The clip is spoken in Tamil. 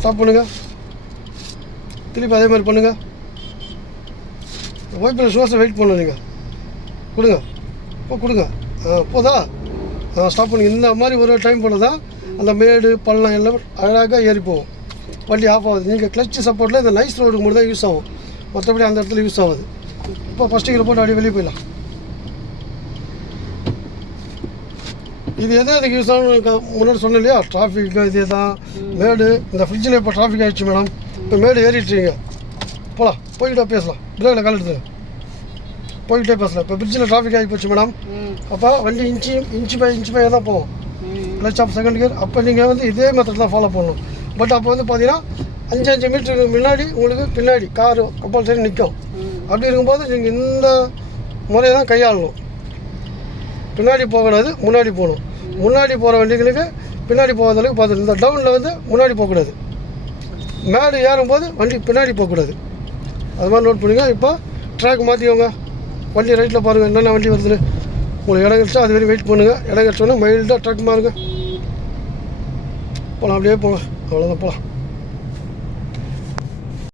ஸ்டாப் பண்ணுங்கள். திருப்பி அதே மாதிரி பண்ணுங்கள். வைப்பில் ஷோஸை வெயிட் பண்ணணும். நீங்கள் கொடுங்க. கொடுங்க. போதா? ஸ்டாப் பண்ணுங்க. இந்த மாதிரி ஒரு டைம் பண்ண தான் அந்த மேடு பள்ளம் எல்லாம் அழகாக ஏறி போகும். வண்டி ஆஃப் ஆகுது. நீங்கள் கிளச் சப்போர்ட்டில் இந்த நைஸ் ரோடுக்கு மட்டும் தான் யூஸ் ஆகும். மற்றபடி அந்த இடத்துல யூஸ் ஆகுது. இப்போ ஃபஸ்ட்டு கீழே போட்டு அப்படியே வெளியே போயிடலாம். இது எதுக்கு யூஸ் ஆகும் முன்னாடி சொன்னேன் இல்லையா? டிராஃபிக்கு இதே தான். மேடு இந்த ஃப்ரிட்ஜில் இப்போ டிராஃபிக் ஆகிடுச்சு மேடம். இப்போ மேடு ஏறிட்டுருங்க. போகலாம், போய்கிட்டே பேசலாம். பிரேக்கில் கால் எடுத்துங்க, போய்கிட்டே பேசலாம். இப்போ ஃப்ரிட்ஜில் டிராஃபிக் ஆகி போச்சு மேடம். அப்போ வண்டி இன்ச்சு பை தான் போகும். Clutch off second gear. அப்போ நீங்கள் வந்து இதே மெத்தட் தான் ஃபாலோ பண்ணணும். பட் அப்போ வந்து பார்த்தீங்கன்னா 5 மீட்டருக்கு முன்னாடி உங்களுக்கு பின்னாடி காரு கம்பல்சரி நிற்கும். அப்படி இருக்கும்போது நீங்கள் இந்த முறையை தான் கையாளணும். பின்னாடி போகக்கூடாது, முன்னாடி போகணும். முன்னாடி போகிற வண்டிகளுக்கு பின்னாடி போகிறதுக்கு பார்த்துட்டு இந்த டவுனில் வந்து முன்னாடி போகக்கூடாது. மேடு ஏறும்போது வண்டி பின்னாடி போகக்கூடாது. அது மாதிரி நோட் பண்ணுங்க. இப்போ ட்ராக் மாற்றிக்கோங்க. வண்டி ரைட்டில் பாருங்கள் என்னென்ன வண்டி வருதுன்னு. உங்களுக்கு இடம் கிடச்சா அது வரைக்கும் வெயிட் பண்ணுங்கள். இடம் கிடச்சோன்னே மைல்டாக ட்ராக் மாறுங்க. போகலாம், அப்படியே போங்க. அவ்வளோதான், போகலாம்.